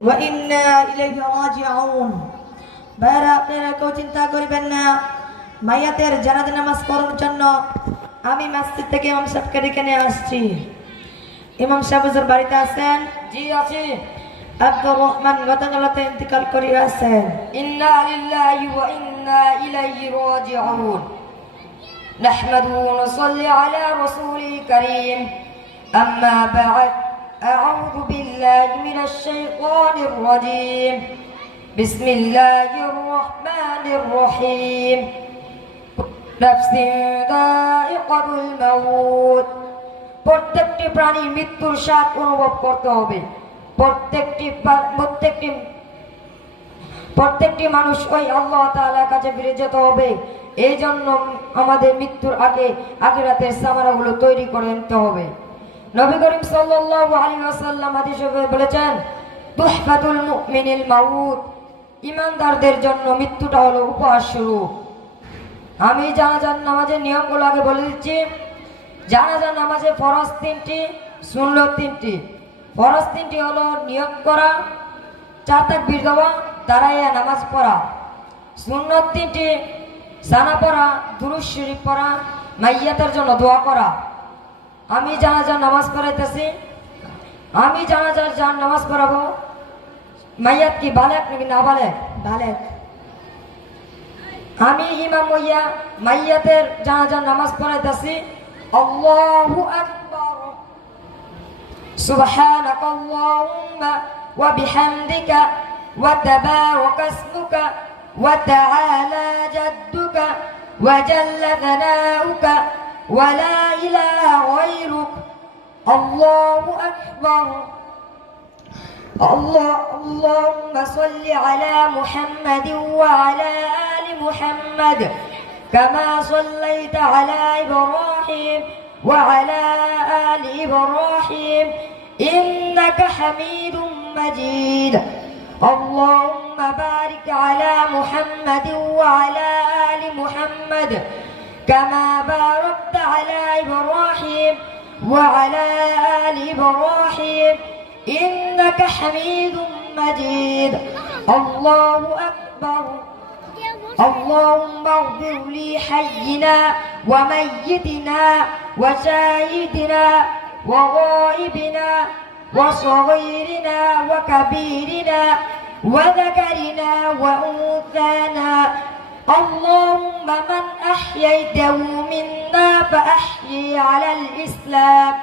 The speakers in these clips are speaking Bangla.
وإنا إليه راجعون ভাইরা আপনারা কেউ চিন্তা করবেন না মাইয়াতের জানাজা নামাজ পড়ার জন্য আমি মসজিদ থেকে ইমাম সাহেবকে ডেকে নিয়ে আসছি ইমাম সাহেব হুজুর বাড়িতে আছেন জি আছি আব্দুর রহমান গতকালতে ইন্তিকাল করে আছেন ইন্না লিল্লাহি ওয়া ইন্না ইলাইহি রাজিউন نحمده ونصلي على رسوله الكريم أما بعد أعوذ بالله من الشيطان الرجيم بسم الله الرحمن الرحيم نفس ذائقة الموت প্রত্যেকটি প্রাণীর মৃত্যুর স্বাদ অনুভব করতে হবে প্রত্যেকটি পা- প্রত্যেকটি প্রত্যেকটি মানুষ ওই আল্লাহ তাআলার কাছে ফিরে যেতে হবে এই জন্য আমাদের মৃত্যুর আগে আখিরাতের সামারাগুলো তৈরি করে নিতে হবে নবী করিম সাল্লাল্লাহু আলাইহি ওয়াসাল্লাম হাদিসে বলেছেন, তুহফাতুল মুমিনিল মাউত ইমানদারদের জন্য মৃত্যুটা হলো উপহার শুরু। আমি জানাজার নামাজের নিয়মগুলো আগে বলে দিচ্ছি। জানাজার নামাজে ফরজ তিনটি শূন্য তিনটি। ফরজ তিনটি হলো নিয়োগ করা, চার তাকবীর দেওয়া, দাঁড়াইয়া নামাজ পড়া। শূন্য তিনটি, সানা পড়া দুরুজ শরীফ পড়া, মাইয়াতের জন্য দোয়া করা। আমি জানাজার নামাজ পড়াইতেছি আমি জানাজার যার নামাজ পড়াবো মাইয়াত কি বালেক নাকি না বালেক বালেক আমি ইমাম হইয়া মাইয়াতের জানাজার নামাজ পড়াইতেছি আল্লাহু আকবার سبحانك اللهم وبحمدك وتبارك اسمك وتعالى جدك وجل ثناؤك ولا إله غيرك. الله أكبر. الله اللهم صل على محمد وعلى آل محمد كما صليت على إبراهيم وعلى آل إبراهيم. إنك حميد مجيد. اللهم بارك على محمد وعلى آل محمد كما باركت على إبراهيم وعلى آل إبراهيم إنك حميد مجيد. الله أكبر. اللهم اغفر لي حينا وميتنا وشاهدنا وغائبنا وصغيرنا وكبيرنا وذكرنا وأنثانا اللهم من أحييته منا فأحيي على الإسلام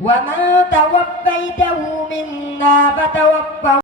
ومن توفيته منا فتوفه